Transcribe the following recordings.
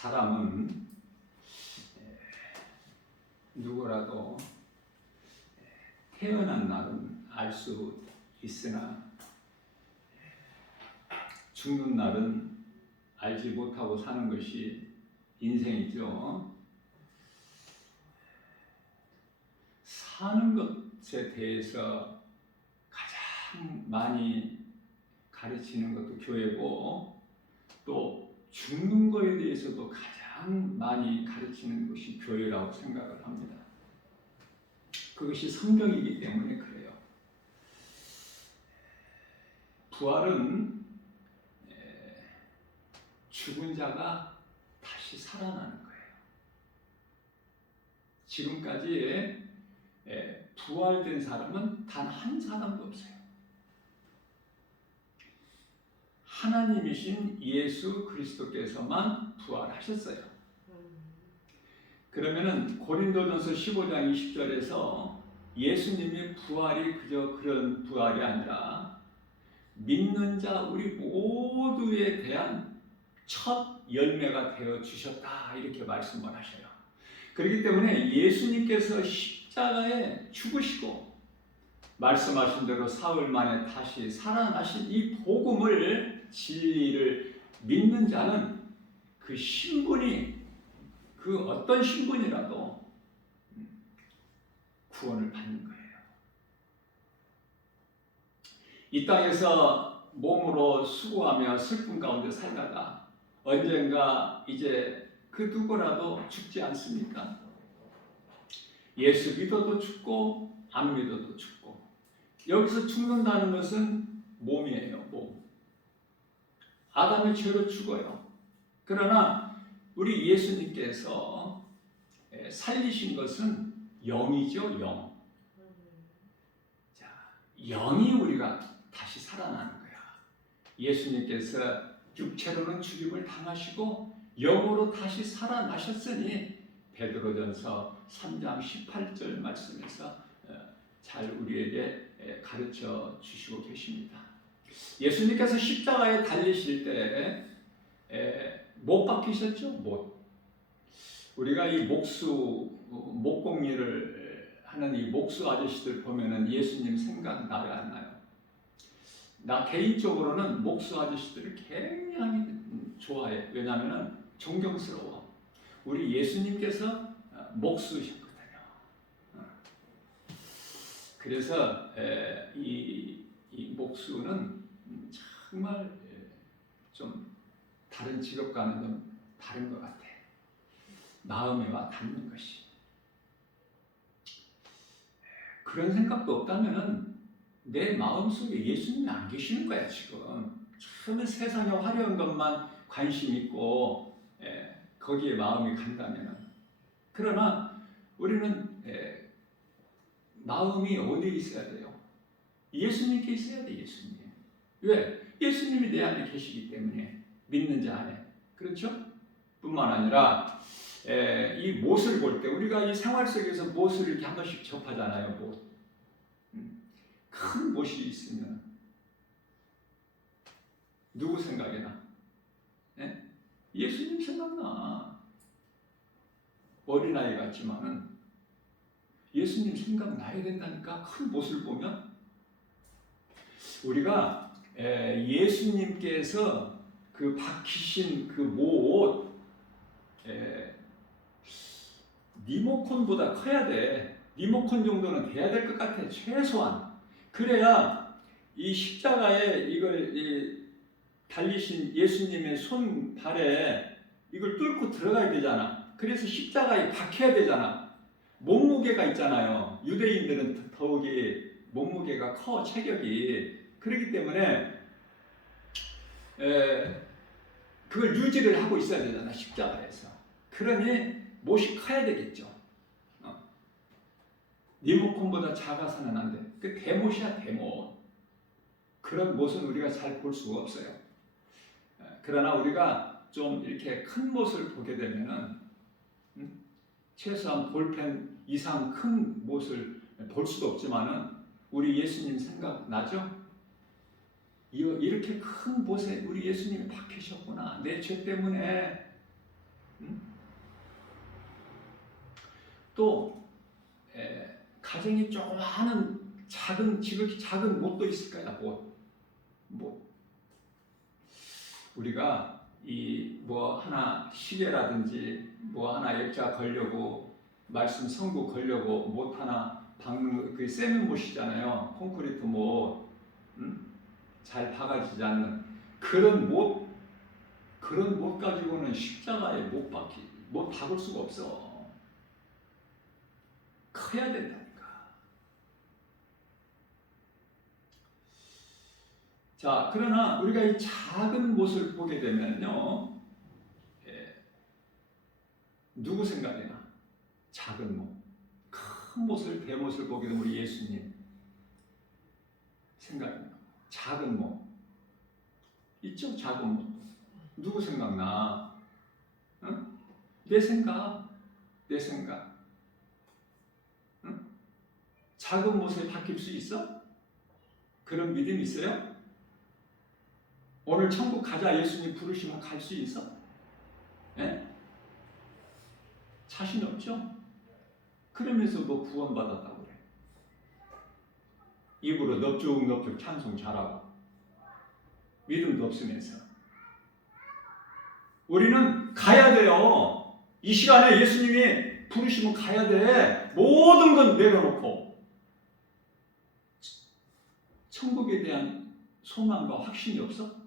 사람은 누구라도 태어난 날은 알 수 있으나 죽는 날은 알지 못하고 사는 것이 인생이죠. 사는 것에 대해서 가장 많이 가르치는 것도 교회고, 또 죽는 것에 대해서도 가장 많이 가르치는 것이 교회라고 생각을 합니다. 그것이 성경이기 때문에 그래요. 부활은 죽은 자가 다시 살아나는 거예요. 지금까지 부활된 사람은 단 한 사람도 없어요. 하나님이신 예수 그리스도께서만 부활하셨어요. 그러면은 고린도전서 15장 20절에서 예수님의 부활이 그저 그런 부활이 아니라 믿는 자 우리 모두에 대한 첫 열매가 되어 주셨다, 이렇게 말씀을 하셔요. 그렇기 때문에 예수님께서 십자가에 죽으시고 말씀하신 대로 사흘 만에 다시 살아나신 이 복음을, 진리를 믿는 자는 그 신분이, 그 어떤 신분이라도 구원을 받는 거예요. 이 땅에서 몸으로 수고하며 슬픔 가운데 살다가 언젠가 이제 그 누구라도 죽지 않습니까? 예수 믿어도 죽고 안 믿어도 죽고. 여기서 죽는다는 것은 몸이에요. 몸. 아담의 죄로 죽어요. 그러나 우리 예수님께서 살리신 것은 영이죠. 영. 자, 영이 우리가 다시 살아나는 거야. 예수님께서 육체로는 죽임을 당하시고 영으로 다시 살아나셨으니 베드로전서 3장 18절 말씀에서 잘 우리에게 가르쳐 주시고 계십니다. 예수님께서 십자가에 달리실 때 못 박히셨죠? 못. 우리가 이 목공일을 하는 이 목수 아저씨들 보면은 예수님 생각나요, 안 나요? 나 개인적으로는 목수 아저씨들을 굉장히 좋아해. 왜냐하면 존경스러워. 우리 예수님께서 목수셨거든요. 그래서 이 목수는 정말 좀 다른 직업과는 좀 다른 것 같아. 마음에 와 닿는 것이. 그런 생각도 없다면은 내 마음속에 예수님이 안 계시는 거야, 지금. 처음에 세상의 화려한 것만 관심 있고 거기에 마음이 간다면은. 그러나 우리는 마음이 어디에 있어야 돼요? 예수님께 있어야 돼, 예수님. 왜? 예수님이 내 안에 계시기 때문에, 믿는 자 안에. 그렇죠? 뿐만 아니라 이 못을 볼 때, 우리가 이 생활 속에서 못을 이렇게 한 번씩 접하잖아요. 못. 큰 못이 있으면 누구 생각이 나? 예수님 생각나. 어린아이 같지만은 예수님 생각나야 된다니까. 큰 못을 보면 우리가 예수님께서 그 박히신 그 못, 리모컨보다 커야 돼. 리모컨 정도는 돼야 될 것 같아, 최소한. 그래야 이 십자가에 이걸 달리신 예수님의 손발에 이걸 뚫고 들어가야 되잖아. 그래서 십자가에 박혀야 되잖아. 몸무게가 있잖아요. 유대인들은 더욱이 몸무게가 커, 체격이. 그렇기 때문에 그걸 유지를 하고 있어야 되잖아, 십자가에서. 그러니 못이 커야 되겠죠. 리모컨보다 작아서는 안 돼. 그 대못이야, 대못. 그런 못은 우리가 잘 볼 수가 없어요. 그러나 우리가 좀 이렇게 큰 못을 보게 되면은 최소한 볼펜 이상 큰 못을 볼 수도 없지만은 우리 예수님 생각나죠? 이렇게 큰 못에 우리 예수님이 박히셨구나. 내 죄 때문에 또 가정이 조그마한 지극히 작은 못도 있을 거야. 못. 우리가 이 뭐 하나 시계라든지 뭐 하나 액자 걸려고 말씀 성구 걸려고 못 하나 박는 그 세면 못이잖아요. 콘크리트 못, 잘 박아지지 않는 그런 못 가지고는 십자가에 못 박을 수가 없어. 커야 된다니까. 자, 그러나 우리가 이 작은 못을 보게 되면요, 누구 생각이 나? 작은 못. 큰 못을, 대못을 보게 되면 우리 예수님 생각이 나. 작은 못. 있죠? 작은 못. 누구 생각나? 응? 내 생각. 응? 작은 못에 바뀔 수 있어? 그런 믿음 있어요? 오늘 천국 가자 예수님 부르시면 갈 수 있어? 예? 자신 없죠? 그러면서 뭐 구원받았다고 그래. 입으로 넙죽 찬송 잘하고 믿음도 없으면서. 우리는 가야 돼요. 이 시간에 예수님이 부르시면 가야 돼. 모든 건 내려놓고 천국에 대한 소망과 확신이 없어?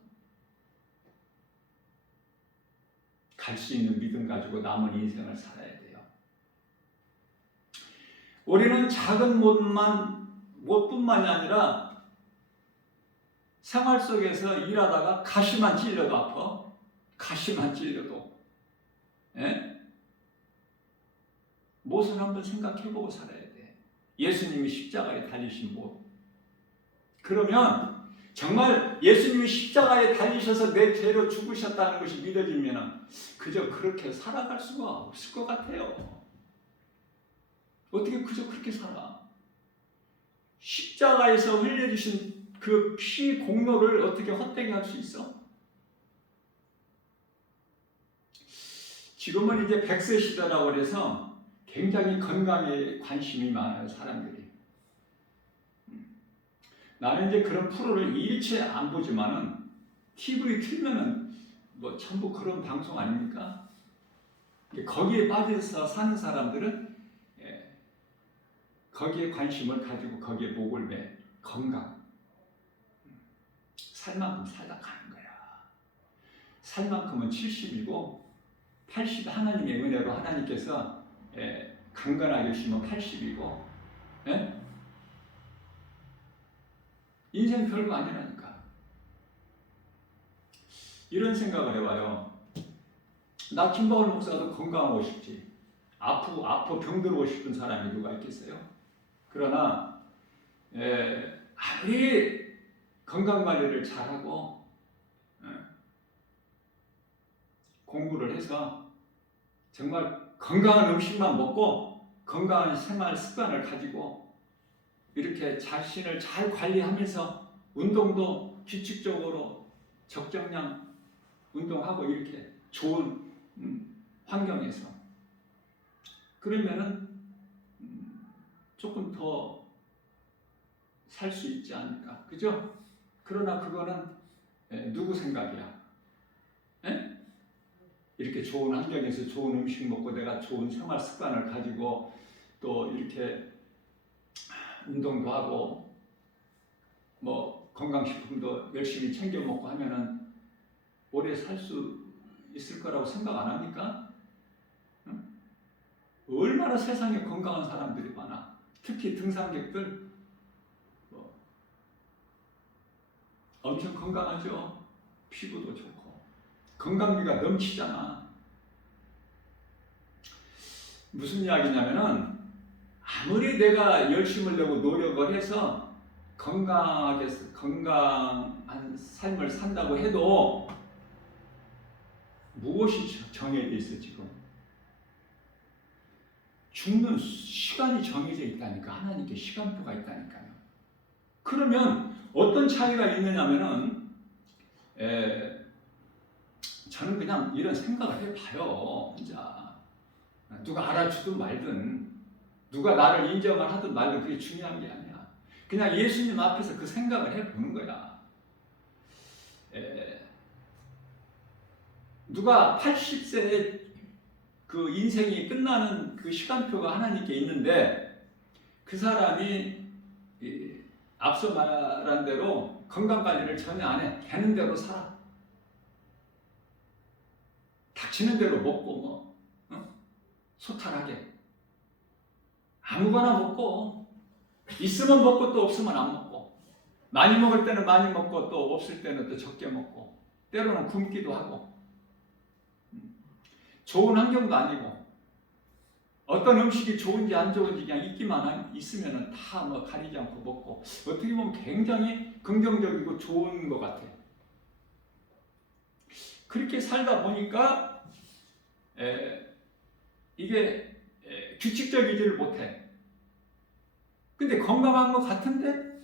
갈 수 있는 믿음 가지고 남은 인생을 살아야 돼요. 우리는 작은 못뿐만이 아니라 생활 속에서 일하다가 가시만 찔려도 아파. 가시만 찔려도. 예? 못을 한번 생각해보고 살아야 돼. 예수님이 십자가에 달리신 못. 그러면 정말 예수님이 십자가에 달리셔서 내 죄로 죽으셨다는 것이 믿어지면 그저 그렇게 살아갈 수가 없을 것 같아요. 어떻게 그저 그렇게 살아? 십자가에서 흘려주신 그 피 공로를 어떻게 헛되게 할 수 있어? 지금은 이제 100세 시대라고 해서 굉장히 건강에 관심이 많아요, 사람들이. 나는 이제 그런 프로를 일체 안 보지만은 TV 틀면은 뭐 전부 그런 방송 아닙니까? 거기에 빠져서 사는 사람들은 거기에 관심을 가지고 거기에 목을 매. 건강. 살 만큼 살다 가는 거야. 살 만큼은 70이고 80 하나님의 은혜로 하나님께서 강건하게 주시면 80이고 인생 별거 아니라니까. 이런 생각을 해봐요. 나 김바울 목사도 건강하고 싶지. 아프 병들고 싶은 사람이 누가 있겠어요? 그러나 아무리 건강관리를 잘하고 공부를 해서 정말 건강한 음식만 먹고 건강한 생활 습관을 가지고 이렇게 자신을 잘 관리하면서 운동도 규칙적으로 적정량 운동하고 이렇게 좋은 환경에서 그러면은 조금 더 살 수 있지 않을까, 그죠? 그러나 그거는 누구 생각이야? 이렇게 좋은 환경에서 좋은 음식 먹고 내가 좋은 생활 습관을 가지고 또 이렇게 운동도 하고 뭐 건강식품도 열심히 챙겨 먹고 하면은 오래 살 수 있을 거라고 생각 안 합니까? 응? 얼마나 세상에 건강한 사람들이 많아. 특히 등산객들 엄청 건강하죠. 피부도 좋고 건강미가 넘치잖아. 무슨 이야기냐면은 아무리 내가 열심을 내고 노력을 해서 건강한 삶을 산다고 해도 무엇이 정해져 있어? 지금 죽는 시간이 정해져 있다니까. 하나님께 시간표가 있다니까요. 그러면 어떤 차이가 있느냐면은 저는 그냥 이런 생각을 해봐요. 혼자. 누가 알아주든 말든 누가 나를 인정을 하든 말든 그게 중요한 게 아니야. 그냥 예수님 앞에서 그 생각을 해보는 거야. 누가 80세에 그 인생이 끝나는 그 시간표가 하나님께 있는데 그 사람이 앞서 말한 대로 건강관리를 전혀 안 해. 되는 대로 살아. 닥치는 대로 먹고 소탈하게 아무거나 먹고 있으면 먹고 또 없으면 안 먹고 많이 먹을 때는 많이 먹고 또 없을 때는 또 적게 먹고 때로는 굶기도 하고 좋은 환경도 아니고 어떤 음식이 좋은지 안 좋은지 그냥 있기만 있으면 다 뭐 가리지 않고 먹고 어떻게 보면 굉장히 긍정적이고 좋은 것 같아요. 그렇게 살다 보니까 이게 규칙적이지를 못해. 근데 건강한 것 같은데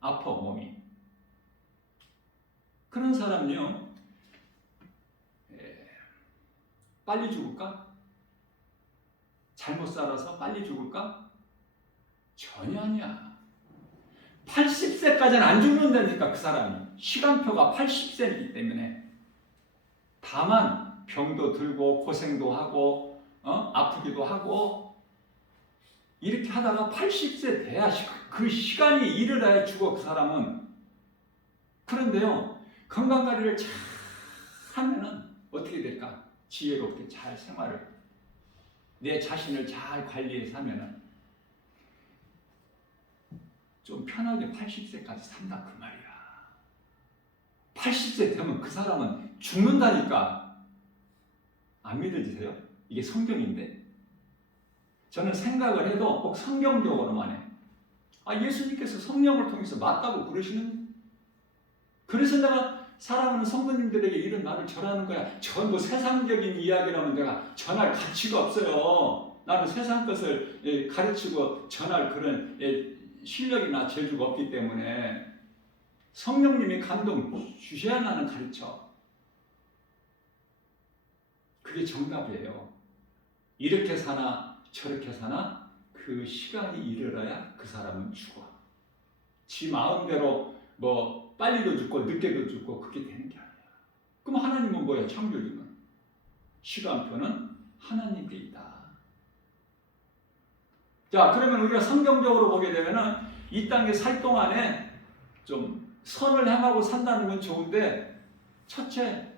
아파 몸이. 그런 사람은요 빨리 죽을까? 잘못 살아서 빨리 죽을까? 전혀 아니야. 80세까지는 안 죽는다니까 그 사람이. 시간표가 80세이기 때문에. 다만 병도 들고 고생도 하고 아프기도 하고 이렇게 하다가 80세 돼야 그 시간이 이르러야 죽어 그 사람은. 그런데요 건강관리를 잘 하면은 어떻게 될까? 지혜롭게 잘 생활을 내 자신을 잘 관리해서 하면은 좀 편하게 80세까지 산다 그 말이야. 80세 되면 그 사람은 죽는다니까. 안 믿어지세요? 이게 성경인데. 저는 생각을 해도 꼭 성경적으로만 해. 예수님께서 성령을 통해서 맞다고 그러시는. 그래서 내가 사랑하는 성도님들에게 이런 말을 전하는 거야. 전부 세상적인 이야기라면 내가 전할 가치가 없어요. 나는 세상 것을 가르치고 전할 그런 실력이나 재주가 없기 때문에 성령님이 감동 주셔야 나는 가르쳐. 그게 정답이에요. 이렇게 사나 저렇게 사나 그 시간이 이르러야 그 사람은 죽어. 지 마음대로 뭐 빨리도 죽고 늦게도 죽고 그게 되는 게 아니야. 그럼 하나님은 뭐야? 창조주는. 시간표는 하나님께 있다. 자, 그러면 우리가 성경적으로 보게 되면은 이 땅에 살 동안에 좀 선을 행하고 산다는 건 좋은데 첫째,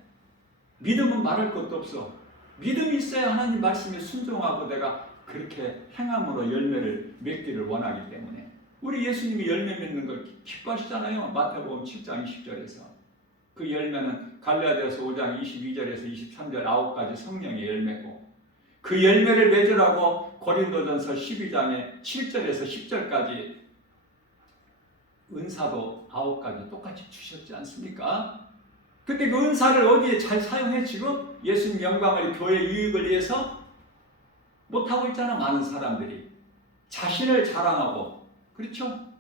믿음은 말할 것도 없어. 믿음이 있어야 하나님 말씀에 순종하고 내가 그렇게 행함으로 열매를 맺기를 원하기 때문에. 우리 예수님이 열매 맺는 걸 기뻐하시잖아요. 마태복음 7장 20절에서. 그 열매는 갈라디아서 5장 22절에서 23절 9가지 성령의 열매고 그 열매를 맺으라고 고린도전서 12장의 7절에서 10절까지 은사도 9가지 똑같이 주셨지 않습니까? 근데 그 은사를 어디에 잘 사용해 지금? 예수님 영광을 교회 유익을 위해서 못하고 있잖아. 많은 사람들이 자신을 자랑하고. 그렇죠?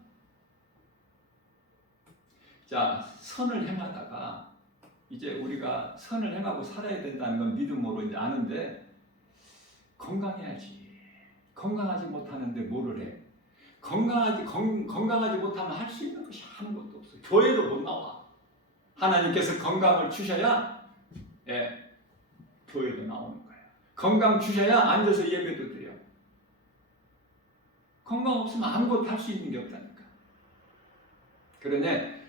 자, 선을 행하다가 이제 우리가 선을 행하고 살아야 된다는 건 믿음으로 이제 아는데 건강해야지. 건강하지 못하는데 뭐를 해? 건강하지 못하면 할 수 있는 것이 아무것도 없어. 교회도 못 나와. 하나님께서 건강을 주셔야 교회도 나오는 거예요. 건강 주셔야 앉아서 예배도 드려. 건강 없으면 아무것도 할 수 있는 게 없다니까. 그러니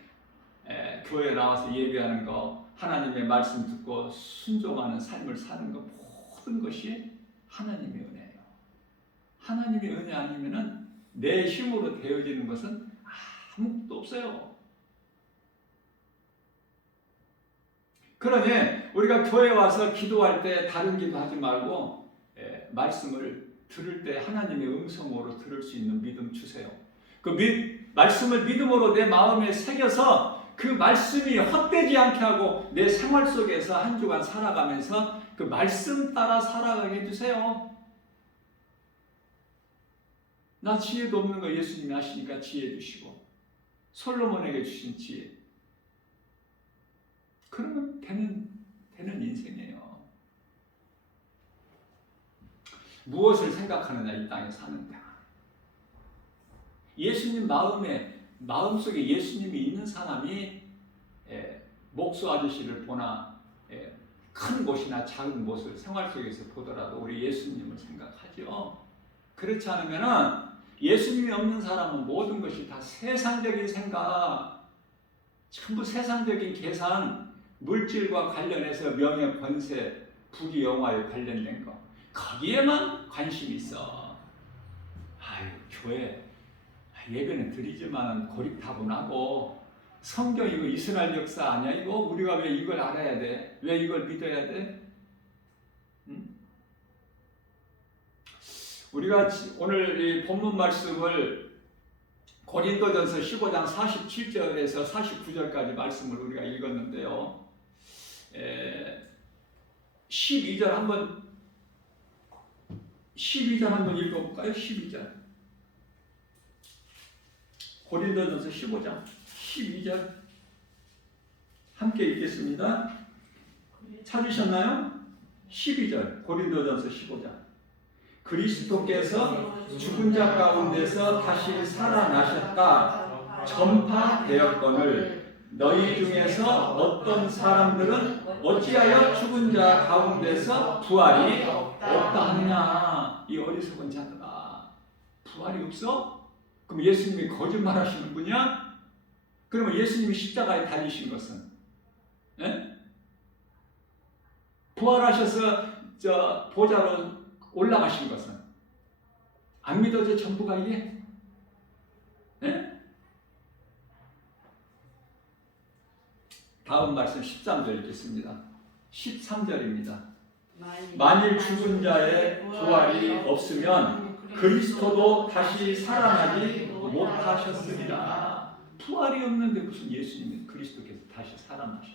교회 나와서 예배하는 거, 하나님의 말씀 듣고 순종하는 삶을 사는 거 모든 것이 하나님의 은혜예요. 하나님의 은혜 아니면은 내 힘으로 되어지는 것은 아무것도 없어요. 그러니 우리가 교회에 와서 기도할 때 다른 기도하지 말고 말씀을 들을 때 하나님의 음성으로 들을 수 있는 믿음 주세요. 그 말씀을 믿음으로 내 마음에 새겨서 그 말씀이 헛되지 않게 하고 내 생활 속에서 한 주간 살아가면서 그 말씀 따라 살아가게 해주세요. 나 지혜도 없는 거 예수님이 아시니까 지혜 주시고 솔로몬에게 주신 지혜. 그러면 되는 되는 인생이에요. 무엇을 생각하느냐, 이 땅에 사는데. 예수님 마음속에 예수님이 있는 사람이 목수 아저씨를 보나 큰 곳이나 작은 곳을 생활 속에서 보더라도 우리 예수님을 생각하죠. 그렇지 않으면 예수님이 없는 사람은 모든 것이 다 세상적인 생각, 전부 세상적인 계산, 물질과 관련해서 명예, 권세, 부귀, 영화에 관련된 거, 거기에만 관심이 있어. 아유, 교회 예배는 드리지만 고리타분하고, 성경 이거 이스라엘 역사 아니야? 이거 우리가 왜 이걸 알아야 돼? 왜 이걸 믿어야 돼? 우리가 오늘 이 본문 말씀을 고린도전서 15장 47절에서 49절까지 말씀을 우리가 읽었는데요. 12절 한번 읽어볼까요? 12절. 고린도전서 15장 12절 함께 읽겠습니다. 찾으셨나요? 12절 고린도전서 15장. 그리스도께서 죽은 자 가운데서 다시 살아나셨다 전파되었거늘 너희 중에서 어떤 사람들은 어찌하여 죽은 자 가운데서 부활이 없다 하느냐. 이 어리석은 자들아, 부활이 없어? 그럼 예수님이 거짓말하시는 분이야? 그러면 예수님이 십자가에 달리신 것은 부활하셔서 보좌로 올라가신 것은 안 믿어져 전부가 이게? 다음 말씀 13절 읽겠습니다. 13절입니다. 만일 죽은 자의 부활이 없으면 그리스도도 다시 살아나지 못하셨으리라. 부활이 없는데 무슨 예수님이 그리스도께서 다시 살아나셔?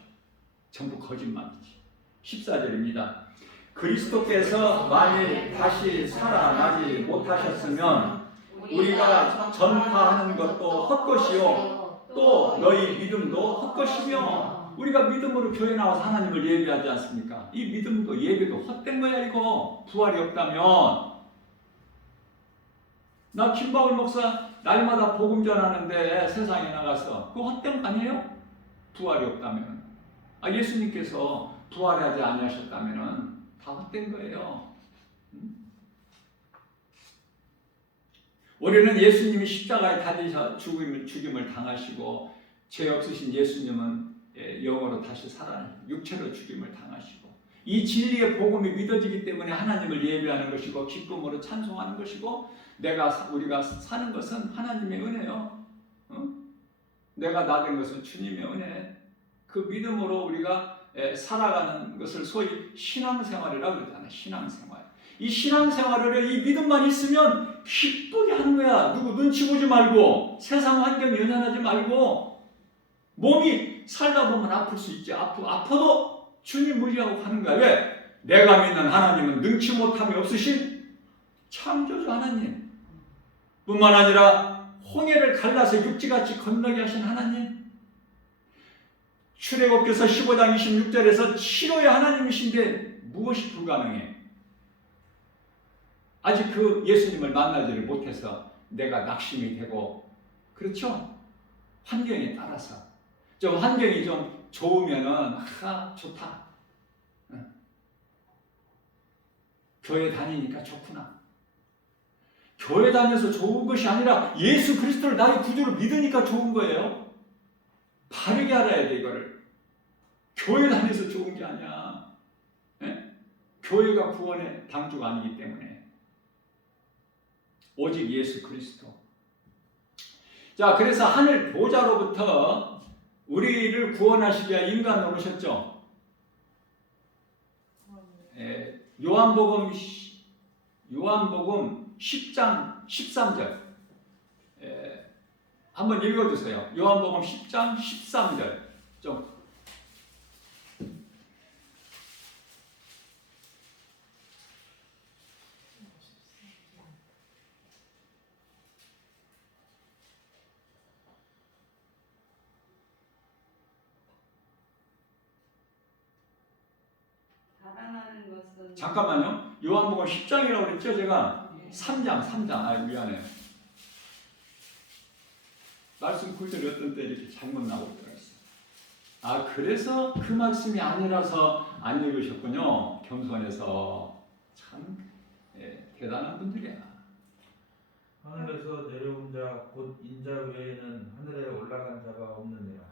전부 거짓말이지. 14절입니다. 그리스도께서 만일 다시 살아나지 못하셨으면 우리가 전파하는 것도 헛것이요 또 너희 믿음도 헛것이며. 우리가 믿음으로 교회 나와서 하나님을 예배하지 않습니까? 이 믿음도 예배도 헛된 거야. 이거 부활이 없다면. 나 김바울 목사 날마다 복음 전하는데 세상에 나가서 그거 헛된 거 아니에요? 부활이 없다면. 예수님께서 부활하지 아니하셨다면 다 헛된 거예요. 우리는 예수님이 십자가에 달리셔 죽임을 당하시고 죄 없으신 예수님은 영으로 다시 살아 육체로 죽임을 당하시고 이 진리의 복음이 믿어지기 때문에 하나님을 예배하는 것이고 기쁨으로 찬송하는 것이고 우리가 사는 것은 하나님의 은혜요. 내가 나된 것은 주님의 은혜. 그 믿음으로 우리가 살아가는 것을 소위 신앙생활이라고 그러잖아요. 신앙생활. 이 신앙생활을 이 믿음만 있으면 기쁘게 하는 거야. 누구 눈치 보지 말고 세상 환경 연연하지 말고. 몸이 살다 보면 아플 수 있지. 아파도 주님 의지하고 가는 거야. 왜? 내가 믿는 하나님은 능치 못함이 없으신 창조주 하나님 뿐만 아니라 홍해를 갈라서 육지같이 건너게 하신 하나님, 출애굽기서 15장 26절에서 치료의 하나님이신데 무엇이 불가능해? 아직 그 예수님을 만나지를 못해서 내가 낙심이 되고, 그렇죠? 환경에 따라서 좀 환경이 좀 좋으면은 좋다. 교회 다니니까 좋구나. 교회 다녀서 좋은 것이 아니라 예수 그리스도를 나의 구주로 믿으니까 좋은 거예요. 바르게 알아야 돼. 이거를 교회 다녀서 좋은 게 아니야. 교회가 구원의 방주가 아니기 때문에 오직 예수 그리스도. 자, 그래서 하늘 보좌로부터 우리를 구원하시기 위해 인간으로 오셨죠. 요한복음 10장 13절 한번 읽어주세요. 요한복음 10장 13절 좀. 하는 것은 잠깐만요. 요한복음 10장이라고 그랬죠? 제가 3장. 아, 미안해요. 말씀 구절이 어떤 때 이렇게 잘못 나오고 들어있어요. 아, 그래서 그 말씀이 아니라서 안 읽으셨군요. 겸손해서. 참 대단한 분들이야. 하늘에서 내려온 자 곧 인자 외에는 하늘에 올라간 자가 없느니라.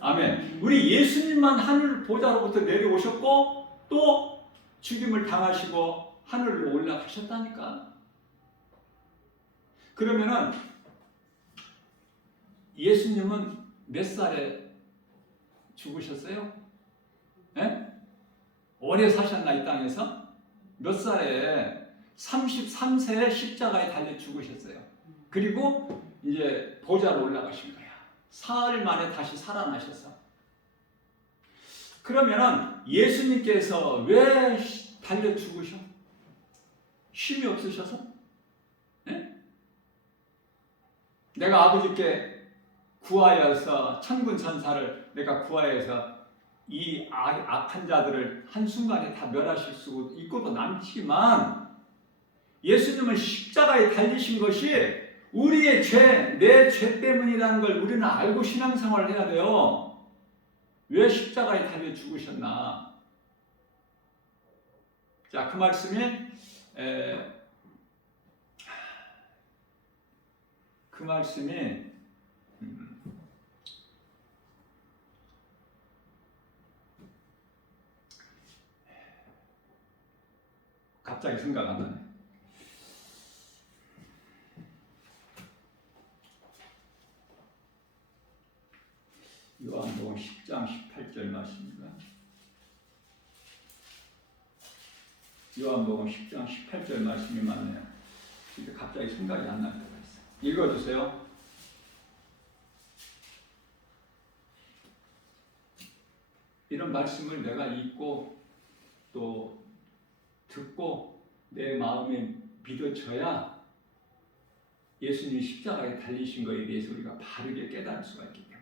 아멘. 우리 예수님만 하늘 보좌로부터 내려오셨고 또 죽임을 당하시고 하늘로 올라가셨다니까. 그러면은 예수님은 몇 살에 죽으셨어요? 예? 오래 사셨나 이 땅에서? 몇 살에? 33세에 십자가에 달려 죽으셨어요. 그리고 이제 보좌로 올라가신 거야. 사흘 만에 다시 살아나셨어. 그러면은 예수님께서 왜 달려 죽으셔? 쉼이 없으셔서? 예? 내가 아버지께 구하여서 천군 천사를 내가 구하여서 이 악한 자들을 한순간에 다 멸하실 수 있고도 남지만 예수님은 십자가에 달리신 것이 우리의 죄, 내 죄 때문이라는 걸 우리는 알고 신앙생활을 해야 돼요. 왜 십자가에 달려 죽으셨나? 자, 그 말씀이 갑자기 생각 안 나네. 요한복음 10장 18절 말씀입니다. 요한복음 10장 18절 말씀이 맞네요. 근데 갑자기 생각이 안 날 때가 있어요. 읽어주세요. 이런 말씀을 내가 읽고 또 듣고 내 마음에 믿어져야 예수님이 십자가에 달리신 것에 대해서 우리가 바르게 깨달을 수가 있기 때문에.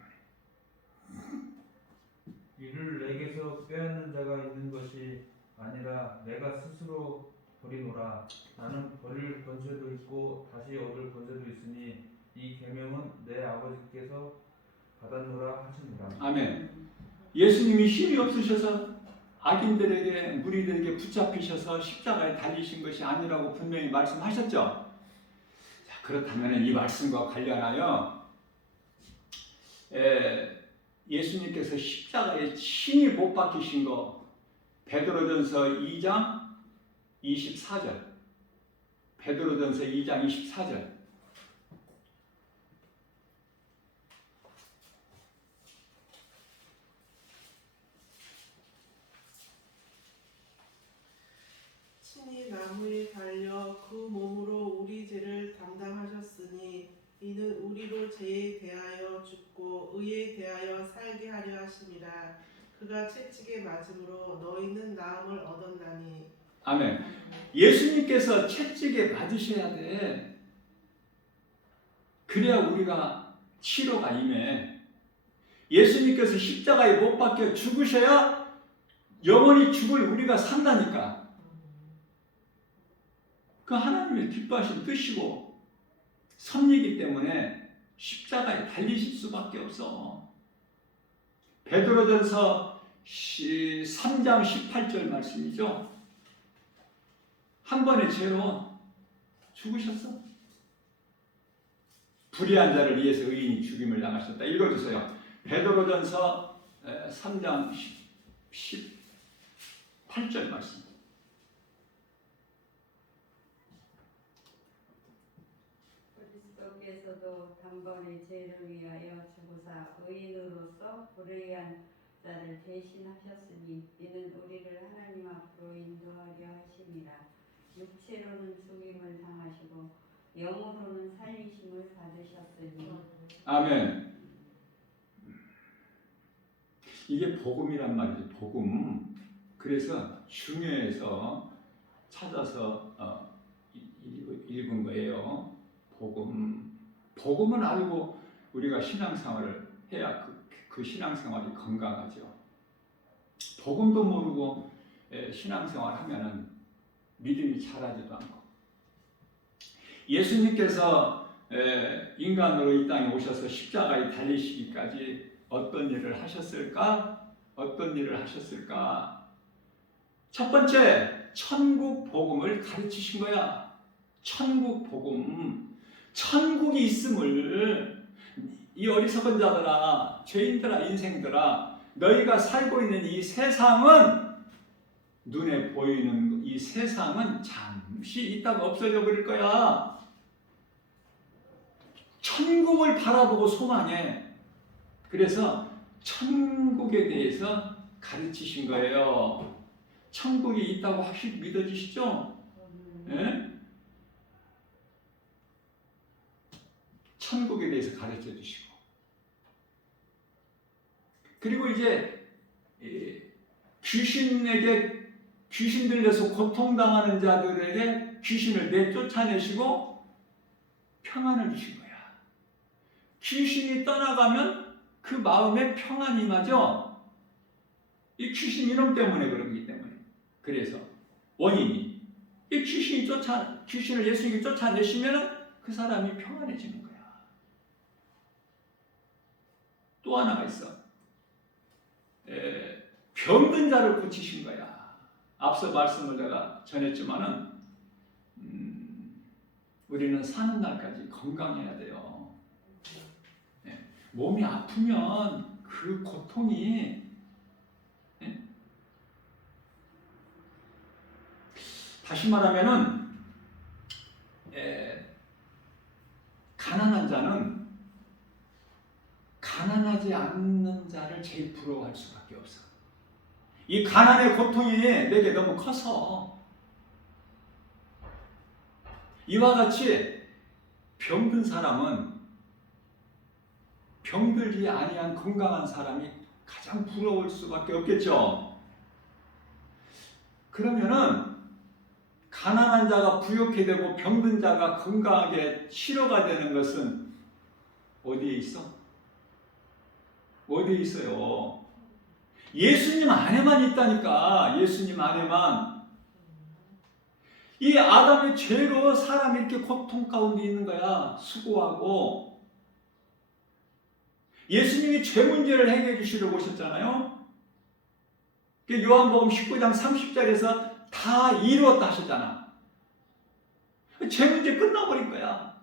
이를 내게서 빼앗는 자가 있는 것이 아니라 내가 스스로 버리노라. 나는 버릴 권세도 있고 다시 얻을 권세도 있으니 이 계명은 내 아버지께서 받았노라 하시니라. 아멘. 예수님이 힘이 없으셔서 악인들에게 무리들에게 붙잡히셔서 십자가에 달리신 것이 아니라고 분명히 말씀하셨죠. 자, 그렇다면 이 말씀과 관련하여 예수님께서 십자가에 친히 못 박히신 거 베드로전서 2장 24절. 베드로전서 2장 24절. 친히 나무에 달려 그 몸으로 우리 죄를 담당하셨으니 이는 우리로 죄에 대하여 죽고 의에 대하여 살게 하려 하심이라. 그가 채찍에 맞음으로 너희는 나음을 얻었나니. 아멘. 예수님께서 채찍에 맞으셔야 돼. 그래야 우리가 치료가 임해. 예수님께서 십자가에 못 박혀 죽으셔야 영원히 죽을 우리가 산다니까. 그 하나님의 기뻐하신 뜻이고 섭리이기 때문에 십자가에 달리실 수밖에 없어. 베드로전서 3장 18절 말씀이죠. 한 번의 죄로 죽으셨어. 불의한 자를 위해서 의인이 죽임을 당하셨다. 읽어주세요. 베드로전서 3장 18절 말씀. 그리스도께서도 단번에 죄를 위하여 죽으사 의인으로서 불의한 자를 대신하셨으니 이는 우리를 하나님 앞으로 인도하려 하심이라. 육체로는 죽임을 당하시고 영으로는 살리심을 받으셨으니. 아멘. 이게 복음이란 말이죠. 복음. 그래서 중요해서 찾아서 읽은 거예요. 복음은 알고 우리가 신앙생활을 해야 그 신앙생활이 건강하죠. 복음도 모르고 신앙생활 하면은 믿음이 자라지도 않고. 예수님께서 인간으로 이 땅에 오셔서 십자가에 달리시기까지 어떤 일을 하셨을까? 어떤 일을 하셨을까? 첫 번째, 천국 복음을 가르치신 거야. 천국 복음. 천국이 있음을, 이 어리석은 자들아, 죄인들아, 인생들아, 너희가 살고 있는 이 세상은, 눈에 보이는 이 세상은 잠시 있다가 없어져 버릴 거야. 천국을 바라보고 소망해. 그래서 천국에 대해서 가르치신 거예요. 천국이 있다고 확실히 믿어지시죠? 예? 천국에 대해서 가르쳐 주시고. 그리고 이제 귀신 들려서 고통당하는 자들에게 귀신을 내쫓아내시고 평안을 주신 거야. 귀신이 떠나가면 그 마음에 평안이 임하죠. 이 귀신 이놈 때문에 그러기 때문에. 그래서 원인이 이 귀신을 예수님이 쫓아내시면은 그 사람이 평안해지는 거야. 또 하나가 있어. 병든 자를 고치신 거야. 앞서 말씀을 내가 전했지만은 우리는 사는 날까지 건강해야 돼요. 몸이 아프면 그 고통이 다시 말하면은 가난한 자는 가난하지 않는 자를 제일 부러워할 수밖에 없어. 이 가난의 고통이 내게 너무 커서 이와 같이 병든 사람은 병들지 아니한 건강한 사람이 가장 부러울 수밖에 없겠죠. 그러면은 가난한 자가 부욕해 되고 병든 자가 건강하게 치료가 되는 것은 어디에 있어? 어디에 있어요? 예수님 안에만 있다니까. 예수님 안에만. 이 아담의 죄로 사람이 이렇게 고통 가운데 있는 거야. 수고하고. 예수님이 죄 문제를 해결해 주시려고 오셨잖아요. 요한복음 19장 30절에서 다 이루었다 하셨잖아. 죄 문제 끝나버린 거야.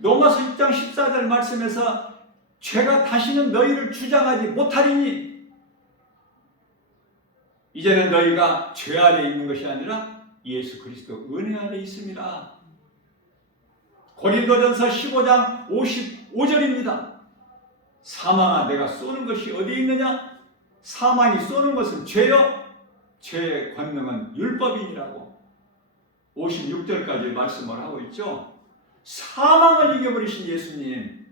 로마서 6장 14절 말씀에서 죄가 다시는 너희를 주장하지 못하리니 이제는 너희가 죄 아래 있는 것이 아니라 예수 그리스도 은혜 아래 있습니다. 고린도전서 15장 55절입니다. 사망아 내가 쏘는 것이 어디에 있느냐? 사망이 쏘는 것은 죄요 죄의 권능은 율법이니라고 56절까지 말씀을 하고 있죠. 사망을 이겨버리신 예수님.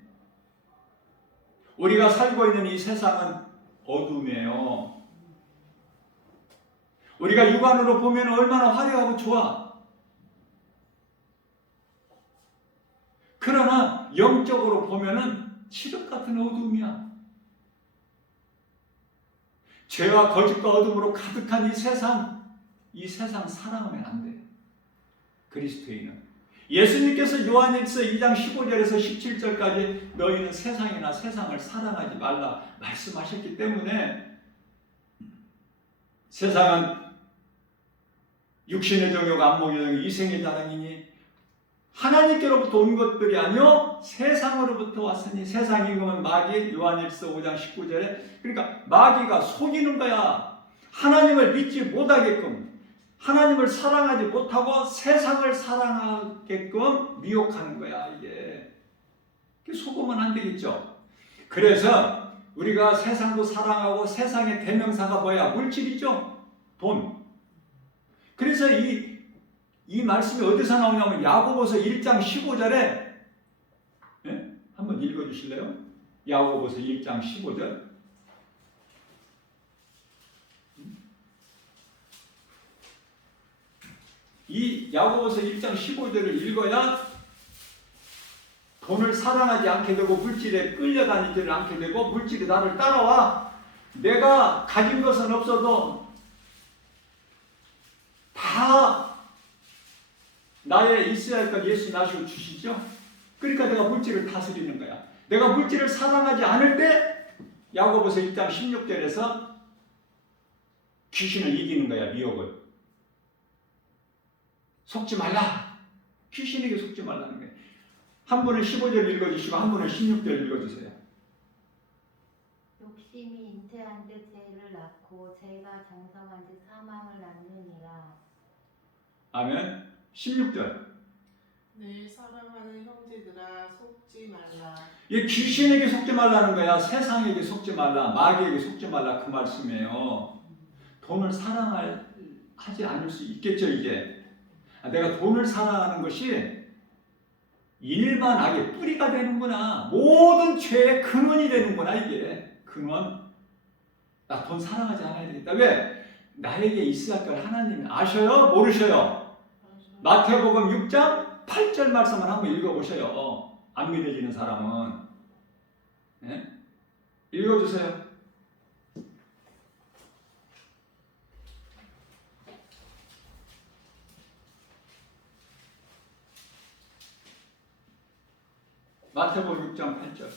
우리가 살고 있는 이 세상은 어둠이에요. 우리가 육안으로 보면 얼마나 화려하고 좋아. 그러나 영적으로 보면은 칠흑 같은 어둠이야. 죄와 거짓과 어둠으로 가득한 이 세상 사랑하면 안 돼. 그리스도인은. 예수님께서 요한일서 2장 15절에서 17절까지 너희는 세상이나 세상을 사랑하지 말라 말씀하셨기 때문에 세상은 육신의 정욕, 안목의 정욕, 이생의 자랑이니 하나님께로부터 온 것들이 아니요 세상으로부터 왔으니 세상 임금은 마귀. 요한일서 5장 19절에 그러니까 마귀가 속이는 거야. 하나님을 믿지 못하게끔 하나님을 사랑하지 못하고 세상을 사랑하게끔 미혹하는 거야. 이게 속으면 안 되겠죠. 그래서 우리가 세상도 사랑하고 세상의 대명사가 뭐야? 물질이죠. 돈. 그래서 이 말씀이 어디서 나오냐면 야고보서 1장 15절에 한번 읽어주실래요? 야고보서 1장 15절. 이 야고보서 1장 15절을 읽어야 돈을 사랑하지 않게 되고 물질에 끌려다니지를 않게 되고 물질이 나를 따라와. 내가 가진 것은 없어도 다 나의 있어야 할 것 예수 나시고 주시죠. 그러니까 내가 물질을 다스리는 거야. 내가 물질을 사랑하지 않을 때 야고보서 1장 16절에서 귀신을 이기는 거야. 미혹을. 속지 말라. 귀신에게 속지 말라는 거야. 한 분은 15절 읽어주시고 한 분은 16절 읽어주세요. 욕심이 잉태한 데 죄를 낳고 죄가 장성한 데 사망을 낳느니라. 아멘. 16절. 내 사랑하는 형제들아 속지 말라. 이 귀신에게 속지 말라는 거야. 세상에게 속지 말라. 마귀에게 속지 말라. 그 말씀이에요. 돈을 사랑하지 않을 수 있겠죠, 이게. 내가 돈을 사랑하는 것이 일만 악의 뿌리가 되는구나. 모든 죄의 근원이 되는구나, 이게. 근원. 나 돈 사랑하지 않아야 되겠다. 왜? 나에게 있어야 할 걸 하나님이 아셔요? 모르셔요? 마태복음 6장 8절 말씀을 한번 읽어보셔요. 안 믿어지는 사람은. 네? 읽어주세요. 마태복음 6장 8절.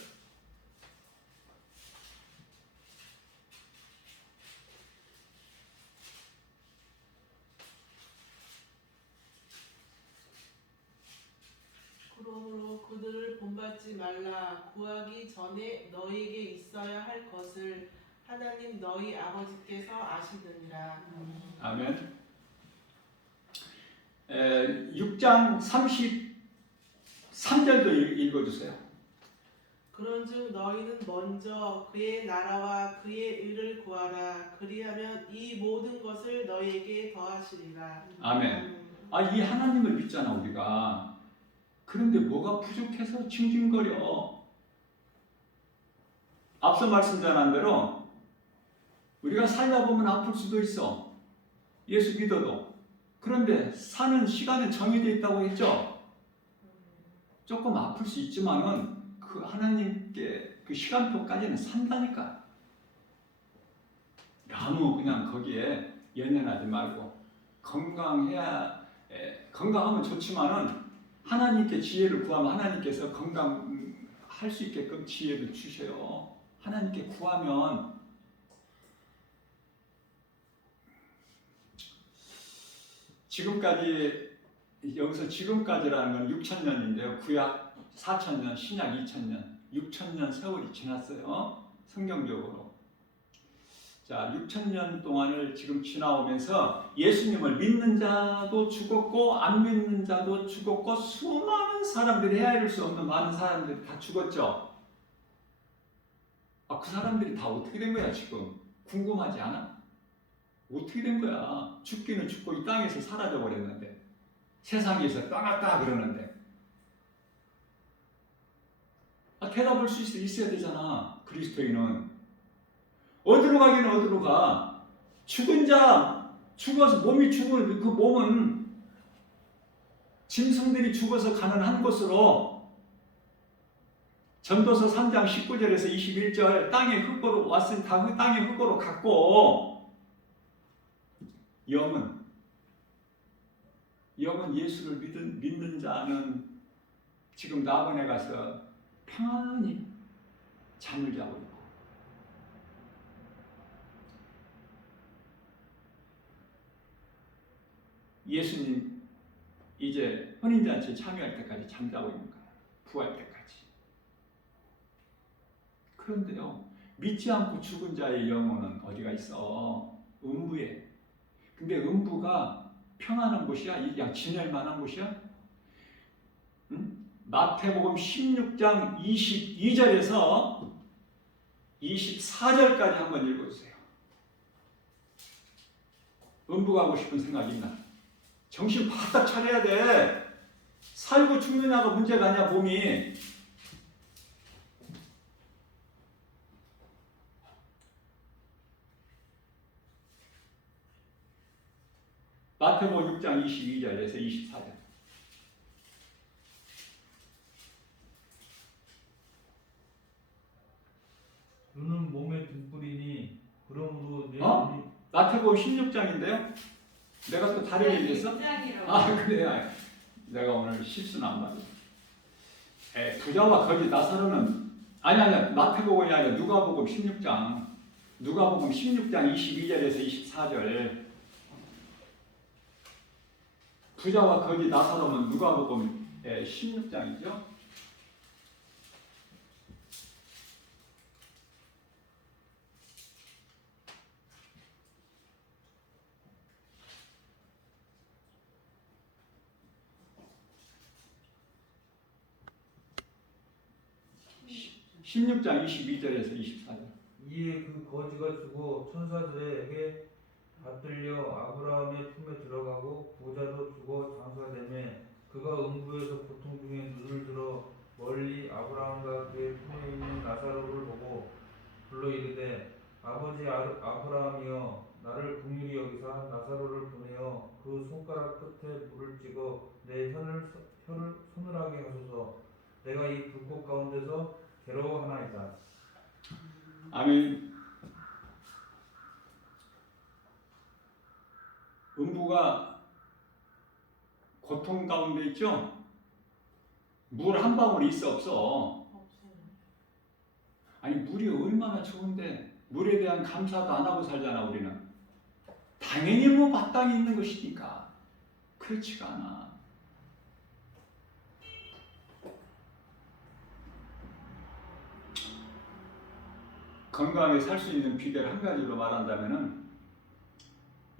그러므로 그들을 본받지 말라. 구하기 전에 너희에게 있어야 할 것을 하나님 너희 아버지께서 아시느니라. 아멘. 6장 33절도 읽어주세요. 그런즉 너희는 먼저 그의 나라와 그의 의를 구하라. 그리하면 이 모든 것을 너희에게 더하시리라. 아멘. 이 하나님을 믿잖아 우리가. 그런데 뭐가 부족해서 징징거려. 앞서 말씀드린 대로 우리가 살다 보면 아플 수도 있어. 예수 믿어도. 그런데 사는 시간은 정해져 있다고 했죠. 조금 아플 수 있지만은 그 하나님께 그 시간표까지는 산다니까. 너무 그냥 거기에 연연하지 말고 건강하면 좋지만은 하나님께 지혜를 구하면 하나님께서 건강할 수 있게끔 지혜를 주셔요. 하나님께 구하면 지금까지 여기서 지금까지라는 건 6,000년인데요. 구약 4,000년, 신약 2,000년, 6,000년 세월이 지났어요. 성경적으로. 자, 6,000년 동안을 지금 지나오면서 예수님을 믿는 자도 죽었고 안 믿는 자도 죽었고 수많은 사람들이 헤아릴 수 없는 많은 사람들이 다 죽었죠. 그 사람들이 다 어떻게 된 거야 지금? 궁금하지 않아? 어떻게 된 거야? 죽기는 죽고 이 땅에서 사라져 버렸는데 세상에서 떠났다 그러는데 대답할 수 있어야 되잖아. 그리스도인은 어디로 가기는 어디로 가. 죽은 자 죽어서 몸이 죽은 그 몸은 짐승들이 죽어서 가는 한 곳으로 전도서 3장 19절에서 21절 땅의 흙으로 왔으니 다 그 땅의 흙으로 갔고 영은 예수를 믿는 자는 지금 낙원에 가서 평안히 잠을 자고 있고 예수님 이제 혼인잔치에 참여할 때까지 잠자고 있는 거야. 부활 때까지. 그런데요, 믿지 않고 죽은 자의 영혼은 어디가 있어? 음부에. 근데 음부가 평안한 곳이야? 이 그냥 지낼 만한 곳이야? 응? 마태복음 16장 22절에서 24절까지 한번 읽어주세요. 음부 가고 싶은 생각이 있나? 정신 바짝 차려야 돼. 살고 죽느냐가 문제가 아니야, 몸이. 마태복음 6장 22절에서 24절. 눈은 몸의 등불이니 그러므로 내 어? 눈이 마태복음 16장인데요. 내가 또 다른 얘기했어? 입장이라고. 아 그래. 내가 오늘 실수는 안 받아. 부자와 거지 나사로는 아니야 마태복음이 아니라 누가복음 16장 22절에서 24절. 부자와 거지 나사로는 누가복음 16장이죠. 시 16장 22절에서 24절. 이에 그 거지가 죽어 천사들에게 받들려 아브라함의 품에 들어가고 부자도 죽어 장사되매 그가 음부에서 고통 중에 눈을 들어 멀리 아브라함과 그의 품에 있는 나사로를 보고 불러 이르되 아버지 아브라함이여 나를 긍휼히 여기사 나사로를 보내어 그 손가락 끝에 물을 찍어 내 혀를 서늘하게 하소서. 내가 이 불꽃 가운데서 괴로워하나이다. 아멘. 음부가 고통 가운데 있죠? 물 한 방울이 있어 없어? 아니 물이 얼마나 좋은데 물에 대한 감사도 안 하고 살잖아 우리는. 당연히 뭐 마땅히 있는 것이니까. 그렇지가 않아. 건강하게 살 수 있는 비결 한 가지로 말한다면은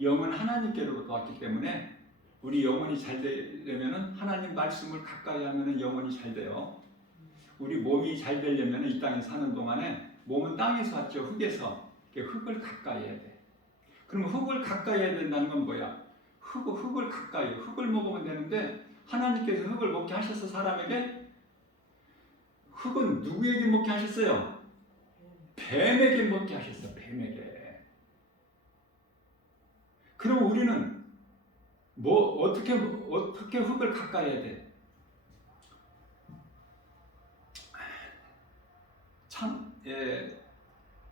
영은 하나님께로부터 왔기 때문에 우리 영혼이 잘 되려면은 하나님 말씀을 가까이 하면은 영혼이 잘 돼요. 우리 몸이 잘 되려면 이 땅에 사는 동안에 몸은 땅에서 왔죠. 흙에서. 흙을 가까이 해야 돼. 그럼 흙을 가까이 해야 된다는 건 뭐야? 흙을 가까이, 흙을 먹으면 되는데 하나님께서 흙을 먹게 하셔서 사람에게 흙은 누구에게 먹게 하셨어요? 뱀에게 먹게 하셨어. 뱀에게. 그럼 우리는 뭐 어떻게 흙을 가까이 해야 돼?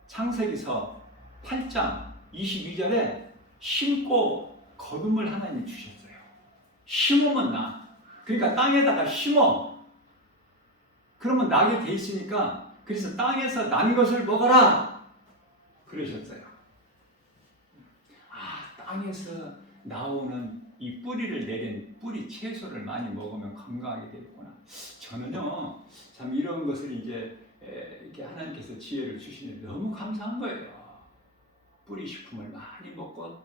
창세기서 8장 22절에 심고 거둠을 하나님이 주셨어요. 심으면 나. 그러니까 땅에다가 심어. 그러면 나게 돼 있으니까 그래서 땅에서 난 것을 먹어라 그러셨어요. 아, 땅에서 나오는 이 뿌리를 내린 뿌리 채소를 많이 먹으면 건강하게 되겠구나. 저는요 참 이런 것을 이제 이렇게 하나님께서 지혜를 주시는데 너무 감사한 거예요. 뿌리 식품을 많이 먹고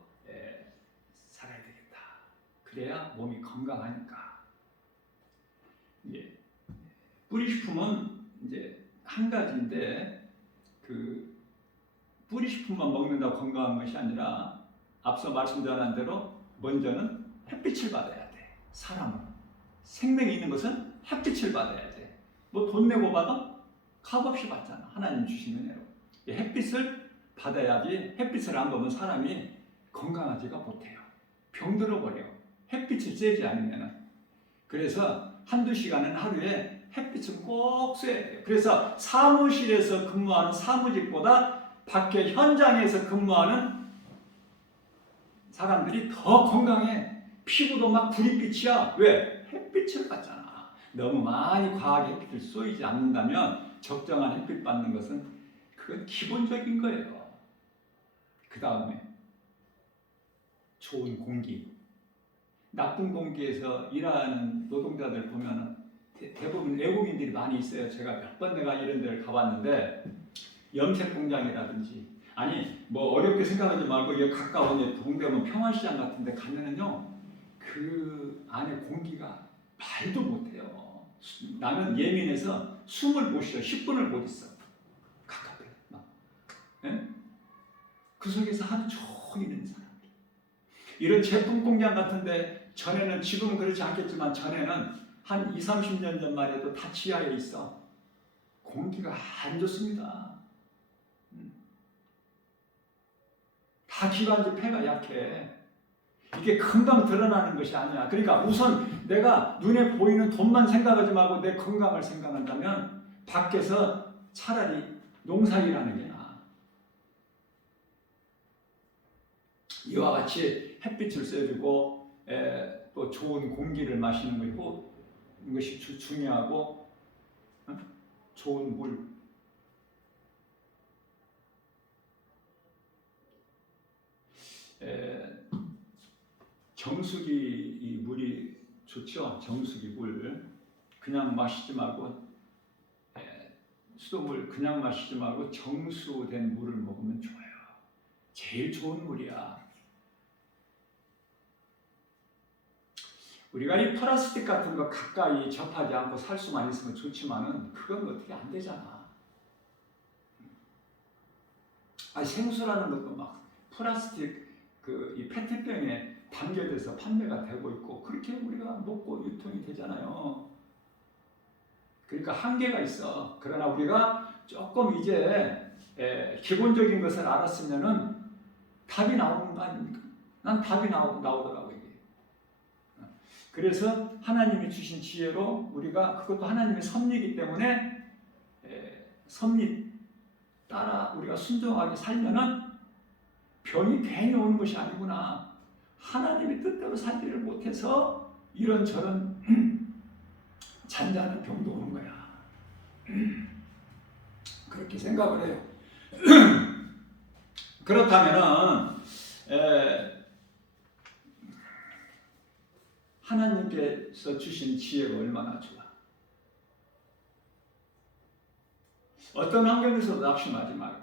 살아야 되겠다. 그래야 몸이 건강하니까. 뿌리 식품은 이제 한 가지인데 그 뿌리 식품만 먹는다고 건강한 것이 아니라 앞서 말씀드린 대로 먼저는 햇빛을 받아야 돼. 사람은 생명이 있는 것은 햇빛을 받아야 돼. 뭐 돈 내고 받아? 값없이 받잖아. 하나님 주신 은혜로. 햇빛을 받아야지. 햇빛을 안 보면 사람이 건강하지가 못해요. 병들어 버려. 햇빛을 쐬지 않으면. 그래서 한두 시간은 하루에 햇빛은 꼭 쐬야 돼요. 그래서 사무실에서 근무하는 사무직보다 밖에 현장에서 근무하는 사람들이 더 건강해. 피부도 막 구릿빛이야. 왜? 햇빛을 받잖아. 너무 많이 과하게 햇빛을 쏘이지 않는다면 적정한 햇빛 받는 것은 그건 기본적인 거예요. 그 다음에 좋은 공기. 나쁜 공기에서 일하는 노동자들 보면은 대부분 외국인들이 많이 있어요. 제가 몇 번 내가 이런 데를 가봤는데 염색 공장이라든지 아니 뭐 어렵게 생각하지 말고 여기 가까운 동대문 평화시장 같은 데 가면은요 그 안에 공기가 말도 못해요. 나는 예민해서 숨을 못 쉬어. 10분을 못 있어. 가깝게 막. 예? 그 속에서 하루 종일 있는 사람들. 이런 제품 공장 같은데 전에는 지금은 그렇지 않겠지만 전에는 한 20-30년 전만 해도 다 지하에 있어. 공기가 안 좋습니다. 다 기관지 폐가 약해. 이게 금방 드러나는 것이 아니야. 그러니까 우선 내가 눈에 보이는 돈만 생각하지 말고 내 건강을 생각한다면 밖에서 차라리 농사일하는 게 나아. 이와 같이 햇빛을 쐬주고 또 좋은 공기를 마시는 것이 중요하고 좋은 물. 정수기 이 물이 좋죠. 정수기 물 그냥 마시지 말고 수돗물 그냥 마시지 말고 정수된 물을 먹으면 좋아요. 제일 좋은 물이야. 우리가 이 플라스틱 같은 거 가까이 접하지 않고 살 수만 있으면 좋지만은 그건 어떻게 안 되잖아. 아니 생수라는 것도 막 플라스틱 이 페트병에 담겨져서 판매가 되고 있고 그렇게 우리가 먹고 유통이 되잖아요. 그러니까 한계가 있어. 그러나 우리가 조금 이제 기본적인 것을 알았으면은 답이 나오는 거 아닙니까? 난 답이 나오더라고요. 이게. 그래서 하나님이 주신 지혜로 우리가 그것도 하나님의 섭리이기 때문에 섭리 따라 우리가 순종하게 살면은 병이 괜히 오는 것이 아니구나. 하나님의 뜻대로 살지를 못해서 이런저런 잔잔한 병도 오는 거야. 그렇게 생각을 해요. 그렇다면은 하나님께서 주신 지혜가 얼마나 좋아. 어떤 환경에서도 낙심하지 말고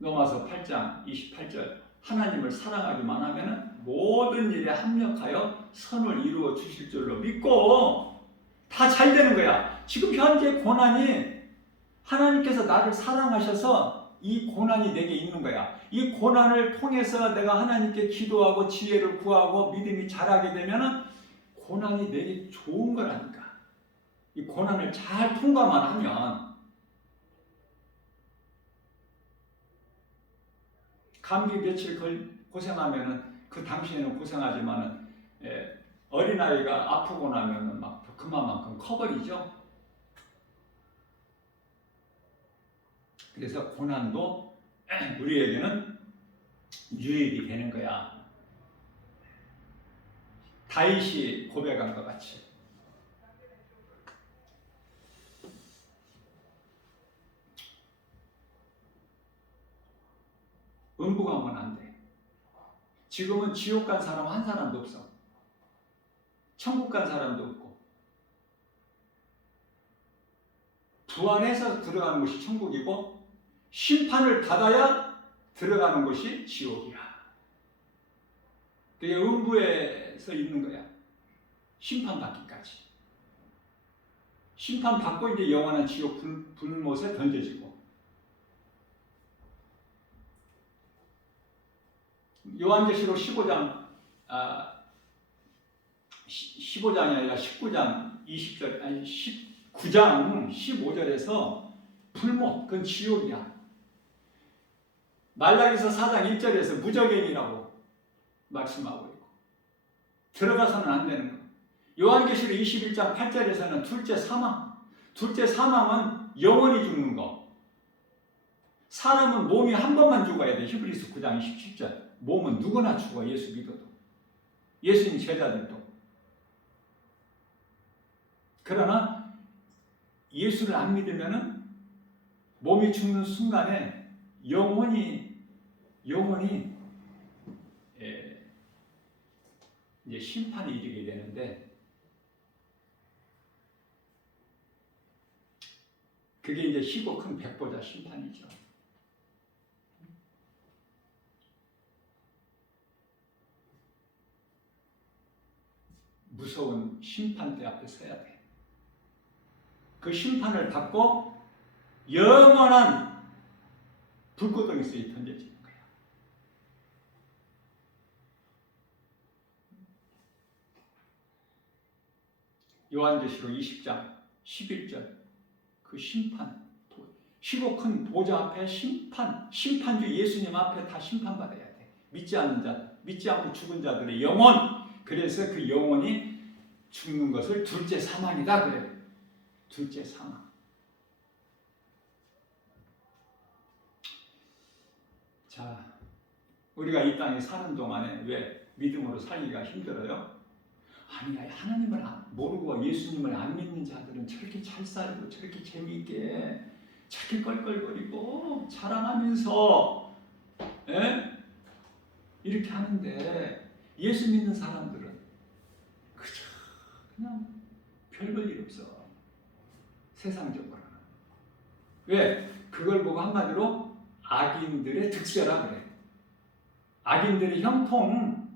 로마서 8장 28절 하나님을 사랑하기만 하면 모든 일에 합력하여 선을 이루어 주실 줄로 믿고 다 잘 되는 거야. 지금 현재 고난이 하나님께서 나를 사랑하셔서 이 고난이 내게 있는 거야. 이 고난을 통해서 내가 하나님께 기도하고 지혜를 구하고 믿음이 자라게 되면 고난이 내게 좋은 거라니까. 이 고난을 잘 통과만 하면 감기 며칠 고생하면은 그 당시에는 고생하지만은 어린아이가 아프고 나면은 막 그만큼 커버리죠. 그래서 고난도 우리에게는 유익이 되는 거야. 다윗이 고백한 것 같이. 음부가면 안 돼. 지금은 지옥 간 사람 한 사람도 없어. 천국 간 사람도 없고. 부활해서 들어가는 것이 천국이고 심판을 받아야 들어가는 것이 지옥이야. 그게 음부에서 있는 거야. 심판받기까지. 심판받고 이제 영원한 지옥 불못에 던져지고. 요한계시록 15장이 아니라 19장 20절, 아니 19장 15절에서 불못, 그건 지옥이야. 말라기서 4장 1절에서 무저갱이라고 말씀하고 있고 들어가서는 안 되는 거예요. 요한계시록 21장 8절에서는 둘째 사망. 둘째 사망은 영원히 죽는 거. 사람은 몸이 한 번만 죽어야 돼. 히브리서 9장 27절. 몸은 누구나 죽어. 예수 믿어도. 예수님 제자들도. 그러나 예수를 안 믿으면은 몸이 죽는 순간에 영원히 이제 심판에 이르게 되는데 그게 이제 희고 큰 백보자 심판이죠. 무서운 심판대 앞에 서야 돼. 그 심판을 받고 영원한 불구덩이에서 던져지는 거야. 요한계시록 20장 11절 그 심판, 희고 큰 보좌 앞에 심판주 예수님 앞에 다 심판받아야 돼. 믿지 않는 자, 믿지 않고 죽은 자들의 영혼. 그래서 그 영혼이 죽는 것을 둘째 사망이다 그래요. 둘째 사망. 자, 우리가 이 땅에 사는 동안에 왜 믿음으로 살기가 힘들어요? 아니, 하나님을 모르고 예수님을 안 믿는 자들은 저렇게 잘 살고 저렇게 재미있게 저렇게 껄껄거리고 자랑하면서 이렇게 하는데 예수 믿는 사람들은 그저 그냥 별볼 일 없어. 세상적으로는. 왜? 그걸 보고 한마디로 악인들의 득세라 그래. 악인들의 형통.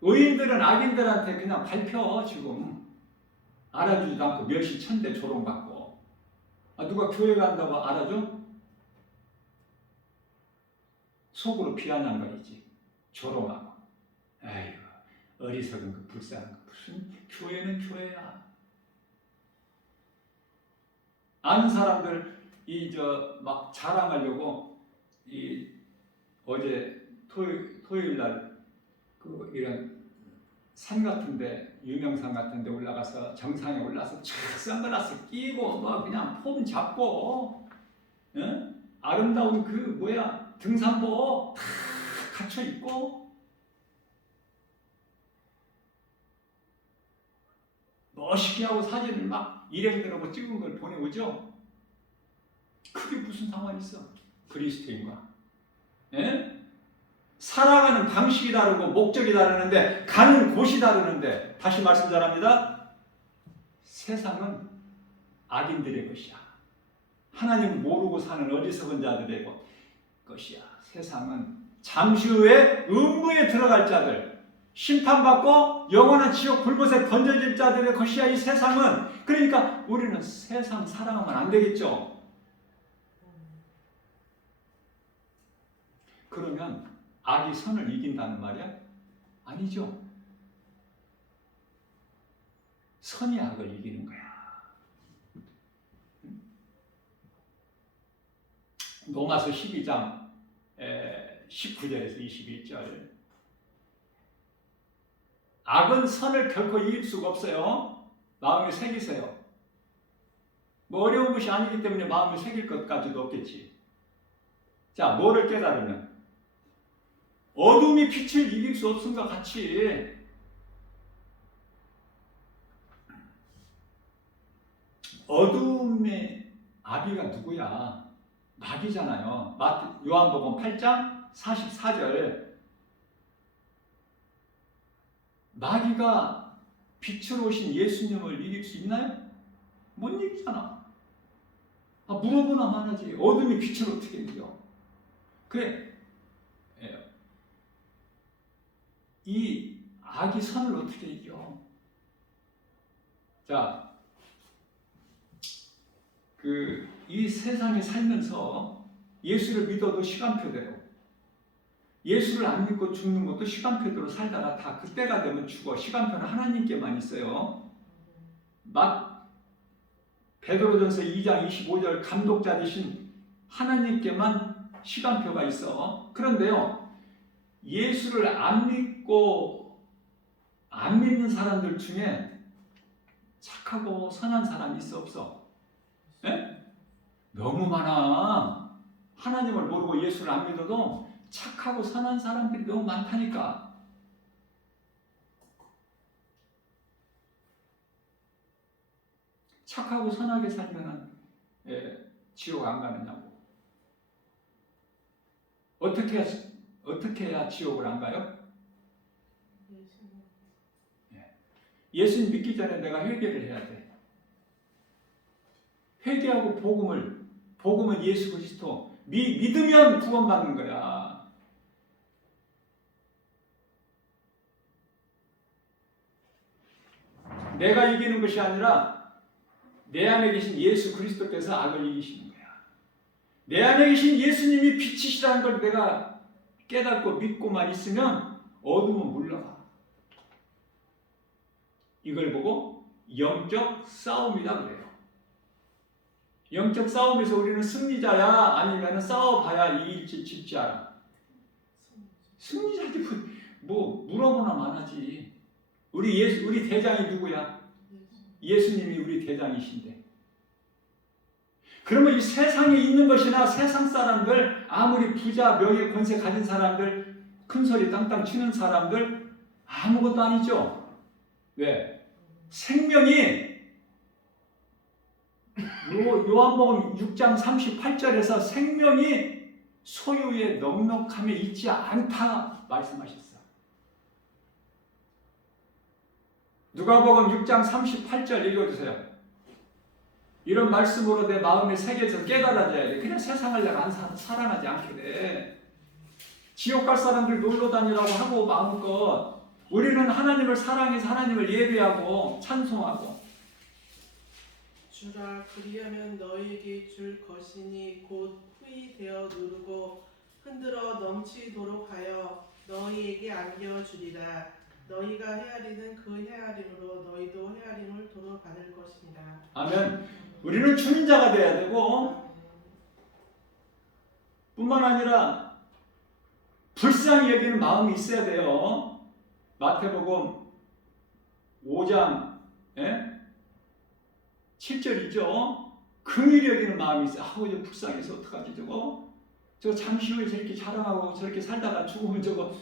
의인들은 악인들한테 그냥 밟혀. 지금 알아주지도 않고 멸시천대 조롱받고. 누가 교회 간다고 알아줘? 속으로 비난한 거이지. 조롱하고. 아이고, 어리석은 그 불쌍한 거. 무슨 교회는 교회야. 아는 사람들 막 자랑하려고 어제 토요일 날 이런 산 같은데, 유명산 같은데 올라가서 정상에 올라서 촥 선글라스 끼고 뭐 그냥 폼 잡고 아름다운 등산복 다 갖춰 입고 멋있게 하고 사진을 막 일행들하고 찍은 걸 보내오죠. 그게 무슨 상관이 있어? 그리스도인과 살아가는 방식이 다르고 목적이 다르는데, 가는 곳이 다르는데, 다시 말씀 잘합니다. 세상은 악인들의 것이야. 하나님을 모르고 사는 어리석은 자들의 것이야. 세상은 잠시 후에 음부에 들어갈 자들, 심판받고 영원한 지옥 불못에 던져질 자들의 것이야. 이 세상은. 그러니까 우리는 세상 사랑하면 안 되겠죠. 그러면 악이 선을 이긴다는 말이야? 아니죠. 선이 악을 이기는 거야. 로마서 12장 19절에서 21절. 악은 선을 결코 이길 수가 없어요. 마음에 새기세요. 뭐 어려운 것이 아니기 때문에 마음에 새길 것까지도 없겠지. 자, 뭐를 깨달으면? 어둠이 빛을 이길 수 없음과 같이 어둠의 아비가 누구야? 마귀잖아요. 요한복음 8장 44절. 마귀가 빛으로 오신 예수님을 이길 수 있나요? 못 이기잖아. 물어보나 말하지. 어둠이 빛을 어떻게 이겨? 그래. 이 악이 선을 어떻게 이겨? 자, 이 세상에 살면서 예수를 믿어도 시간표대로, 예수를 안 믿고 죽는 것도 시간표대로 살다가 다 그때가 되면 죽어. 시간표는 하나님께만 있어요. 베드로전서 2장 25절 감독자 되신 하나님께만 시간표가 있어. 그런데요, 예수를 안 믿는 사람들 중에 착하고 선한 사람이 있어 없어? 너무 많아. 하나님을 모르고 예수를 안 믿어도 착하고 선한 사람들이 너무 많다니까. 착하고 선하게 살면은 지옥 안 가느냐고. 어떻게 해야 지옥을 안 가요? 예수님 믿기 전에 내가 회개를 해야 돼. 회개하고 복음은 예수 그리스도 믿으면 구원받는 거야. 내가 이기는 것이 아니라 내 안에 계신 예수 그리스도께서 악을 이기시는 거야. 내 안에 계신 예수님이 빛이시라는 걸 내가 깨닫고 믿고만 있으면 어둠은 물러가. 이걸 보고 영적 싸움이라 그래요. 영적 싸움에서 우리는 승리자야 아니면 싸워봐야 이길지 질지 알아. 승리자지 뭐 물어보나만 하지. 우리 대장이 누구야? 예수님이 우리 대장이신데. 그러면 이 세상에 있는 것이나 세상 사람들, 아무리 부자, 명예, 권세 가진 사람들, 큰 소리 땅땅 치는 사람들 아무것도 아니죠. 왜? 생명이 요한복음 6장 38절에서 생명이 소유의 넉넉함에 있지 않다 말씀하셨어요. 누가복음 6장 38절 읽어주세요. 이런 말씀으로 내 마음에 새겨서 깨달아져야 돼. 그냥 세상을 내가 안 살아나지 않게 돼. 지옥 갈 사람들 놀러 다니라고 하고 마음껏 우리는 하나님을 사랑해서 하나님을 예배하고 찬송하고 주라 그리하면 너희에게 줄 것이니 곧 후히 되어 누르고 흔들어 넘치도록 하여 너희에게 안겨주리라. 너희가 헤아리는 그 헤아림으로 너희도 헤아림을 도로 받을 것이니라. 아멘. 우리는 주는 자가 돼야 되고 뿐만 아니라 불쌍히 여기는 마음이 있어야 돼요. 마태복음 5장 7절이죠. 긍휼히 여기는 마음이 있어요. 아우 이제 불쌍해서 어떡하지 저거. 저 잠시 후에 저렇게 자랑하고 저렇게 살다가 죽으면 저거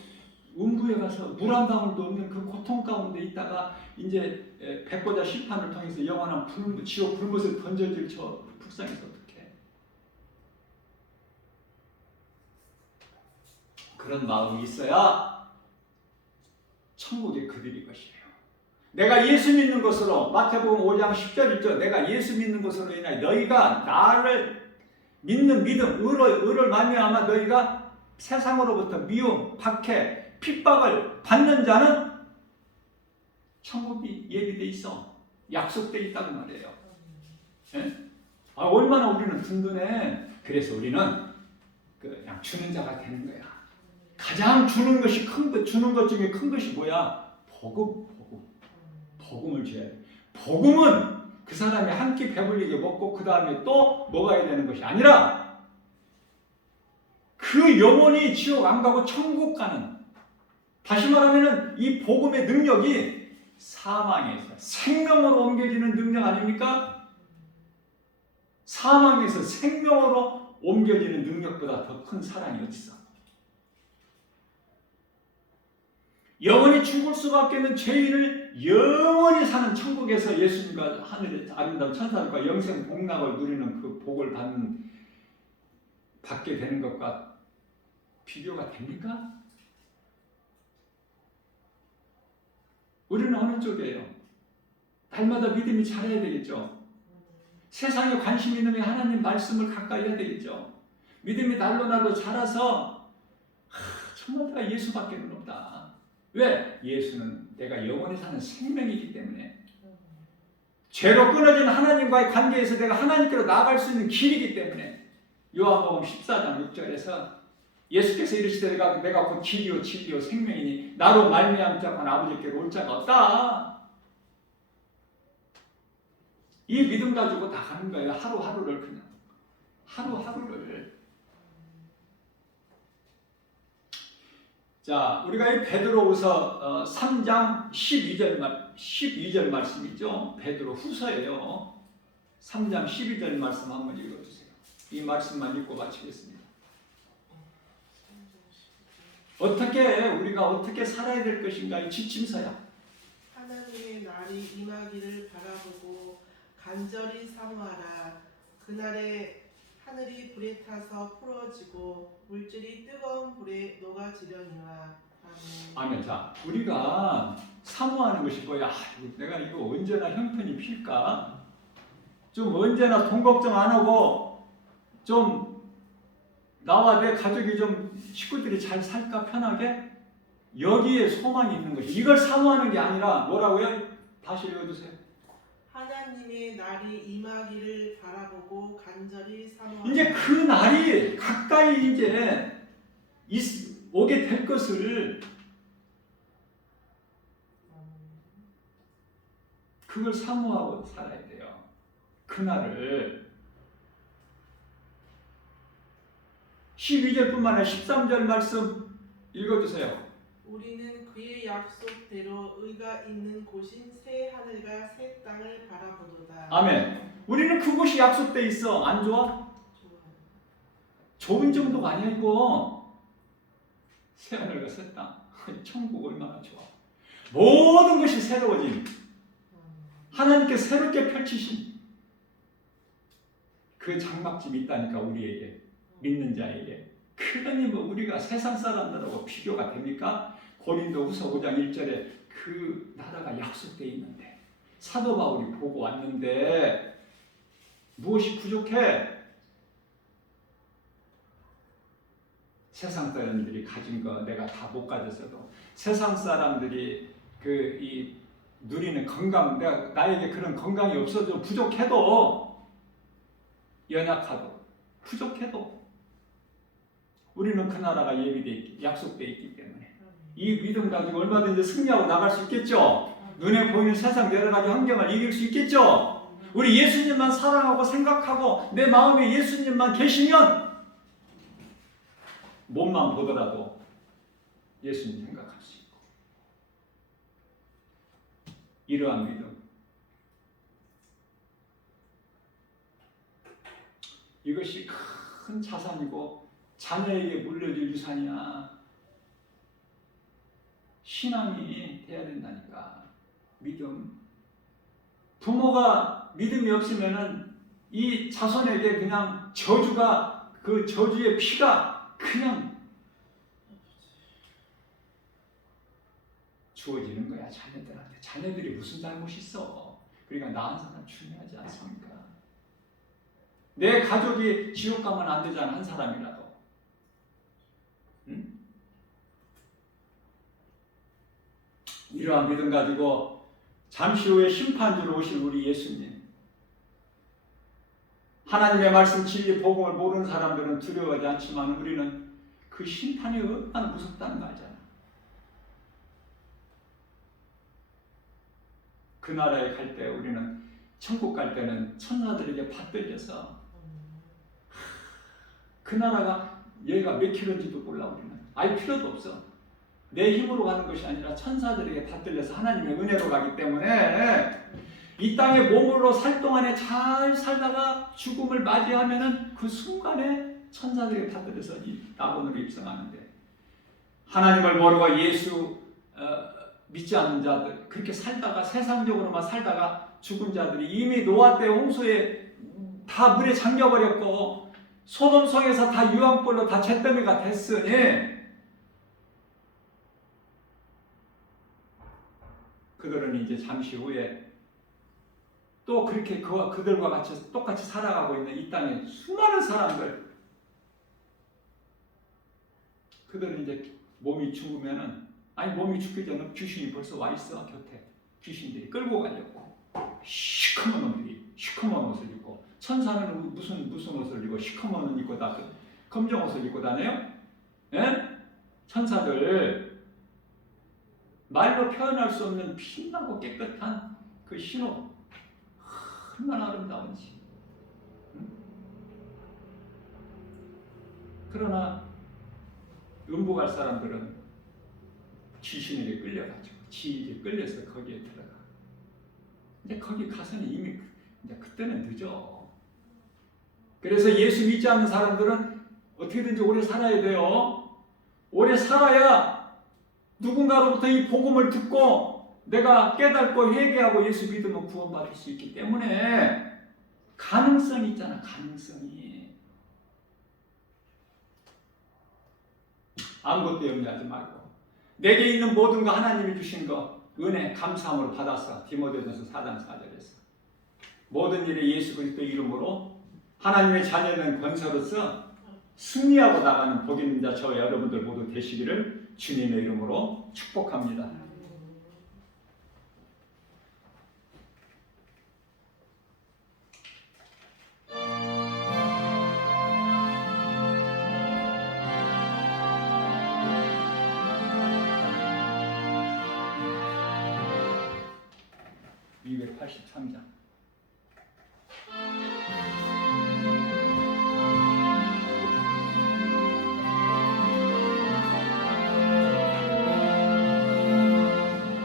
음부에 가서 물 한 방울도 없는 그 고통 가운데 있다가 이제 백보자 심판을 통해서 영원한 지옥 불못을 던져질 저 불쌍해서 어떡해. 그런 마음이 있어야 천국의 그들이 것이에요. 내가 예수 믿는 것으로 마태복음 5장 10절 있죠. 내가 예수 믿는 것으로 인하여 너희가 나를 믿는 믿음, 의를 말미암아 너희가 세상으로부터 미움, 박해, 핍박을 받는 자는 천국이 예비돼 있어. 약속돼 있다고 말이에요. 예? 얼마나 우리는 든든해. 그래서 우리는 그냥 주는 자가 되는 거야. 가장 주는 것이 큰 것, 주는 것 중에 큰 것이 뭐야? 복음을 줘야 돼. 복음은 그 사람이 한 끼 배불리게 먹고 그 다음에 또 먹어야 되는 것이 아니라 그 영혼이 지옥 안 가고 천국 가는, 다시 말하면 이 복음의 능력이 사망에서 생명으로 옮겨지는 능력 아닙니까? 사망에서 생명으로 옮겨지는 능력보다 더 큰 사랑이 어디 있어? 영원히 죽을 수밖에 없는 죄인을 영원히 사는 천국에서 예수님과 하늘의 아름다운 천사들과 영생 복락을 누리는 그 복을 받게 되는 것과 비교가 됩니까? 우리는 어느 쪽이에요? 날마다 믿음이 자라야 되겠죠. 세상에 관심 있는 하나님 말씀을 가까이 해야 되겠죠. 믿음이 날로 자라서 정말 내가 예수밖에 없다. 왜? 예수는 내가 영원히 사는 생명이기 때문에, 죄로 끊어진 하나님과의 관계에서 내가 하나님께로 나아갈 수 있는 길이기 때문에, 요한복음 14장 6절에서 예수께서 이르시되 내가 곧 길이요 진리요 생명이니 나로 말미암지 자만 아버지께로 올 자가 없다. 이 믿음 가지고 나가는 거예요. 하루하루를 그냥 하루하루를. 자, 우리가 이 베드로후서 3장 12절 말씀이죠. 베드로 후서예요. 3장 12절 말씀 한번 읽어주세요. 이 말씀만 읽고 마치겠습니다. 우리가 어떻게 살아야 될 것인가, 이 지침서야. 하나님의 날이 임하기를 바라보고 간절히 사모하라. 그날에 하늘이 불에 타서 풀어지고 물질이 뜨거운 불에 녹아지려니와. 아멘. 자, 우리가 사모하는 것이 뭐야? 내가 이거 언제나 형편이 필까? 좀 언제나 돈 걱정 안 하고 좀 나와 내 가족이 좀 식구들이 잘 살까 편하게? 여기에 소망이 있는 것이. 이걸 사모하는 게 아니라 뭐라고요? 다시 읽어주세요. 하나님의 날이 임하기를 바라보고 간절히 사모하라. 이제 그 날이 가까이 이제 오게 될 것을, 그걸 사모하고 살아야 돼요. 그 날을. 12절뿐만 아니라 13절 말씀 읽어주세요. 우리는 그의 약속대로 의가 있는 곳인 새 하늘과 새 땅을 바라보도다. 아멘. 우리는 그곳이 약속돼 있어. 안 좋아? 좋아요. 좋은 정도가 아니야 이거. 새하늘과 새 땅. 천국 얼마나 좋아. 모든 것이 새로워진 하나님께 새롭게 펼치신 그 장막집이 있다니까 우리에게. 믿는 자에게. 그러니 뭐 우리가 세상 사람들하고 비교가 됩니까? 고린도후서 5장 1절에 그 나라가 약속되어 있는데 사도 바울이 보고 왔는데 무엇이 부족해? 세상 사람들이 가진 거 내가 다 못 가졌어도 세상 사람들이 이 누리는 건강, 나에게 그런 건강이 없어도 부족해도 연약하도 부족해도 우리는 그 나라가 예비되어 있기, 약속되어 있기 때문에 이 믿음 가지고 얼마든지 승리하고 나갈 수 있겠죠. 눈에 보이는 세상 여러 가지 환경을 이길 수 있겠죠. 우리 예수님만 사랑하고 생각하고 내 마음에 예수님만 계시면 몸만 보더라도 예수님 생각할 수 있고 이러한 믿음 이것이 큰 자산이고 자녀에게 물려줄 유산이야. 신앙이 돼야 된다니까. 믿음. 부모가 믿음이 없으면은 이 자손에게 그냥 저주가 그 저주의 피가 그냥 주어지는 거야 자녀들한테. 자녀들이 무슨 잘못이 있어. 그러니까 낳은 사람 중요하지 않습니까? 내 가족이 지옥 가면 안 되잖아 한 사람이라도. 응? 이러한 믿음 가지고 잠시 후에 심판주로 오실 우리 예수님. 하나님의 말씀 진리 복음을 모르는 사람들은 두려워하지 않지만 우리는 그 심판이 얼마나 무섭다는 거 알잖아. 그 나라에 갈 때 우리는 천국 갈 때는 천사들에게 받들려서 그 나라가 여기가 몇 킬로인지도 몰라 우리는. 알 필요도 없어. 내 힘으로 가는 것이 아니라 천사들에게 받들려서 하나님의 은혜로 가기 때문에 이 땅에 몸으로 살 동안에 잘 살다가 죽음을 맞이하면은 그 순간에 천사들에게 받들려서 이 낙원으로 입성하는데 하나님을 모르고 예수 믿지 않는 자들 그렇게 살다가 세상적으로만 살다가 죽은 자들이 이미 노아 때 홍수에 다 물에 잠겨버렸고 소돔성에서 다 유황불로 다 잿더미가 됐으니 그들은 이제 잠시 후에 또 그렇게 그들과 같이 똑같이 살아가고 있는 이 땅에 수많은 사람들 그들은 이제 몸이 죽으면은 몸이 죽기 전에 귀신이 벌써 와 있어 곁에. 귀신들이 끌고 가려고 시커먼 놈들이 시커먼 옷을 입고 천사는 무슨 옷을 입고 시커먼 옷을 입고 다 검정 옷을 입고 다녀요? 예? 천사들 말로 표현할 수 없는 빛나고 깨끗한 그 신옷 얼마나 아름다운지. 그러나 음부 갈 사람들은 귀신에게 끌려가지고 지에게 끌려서 거기에 들어가. 근데 거기 가서는 이미 이제 그때는 늦어. 그래서 예수 믿지 않는 사람들은 어떻게든지 오래 살아야 돼요. 오래 살아야 누군가로부터 이 복음을 듣고 내가 깨닫고 회개하고 예수 믿으면 구원받을 수 있기 때문에 가능성이 있잖아. 가능성이. 아무것도 염려하지 말고 내게 있는 모든 거 하나님이 주신 거 은혜 감사함으로 받았어. 디모데전서 4장 4절에서 모든 일에 예수 그리스도의 이름으로 하나님의 자녀된 권세로서 승리하고 나가는 복 있는 자 저 여러분들 모두 되시기를 주님의 이름으로 축복합니다. (283장)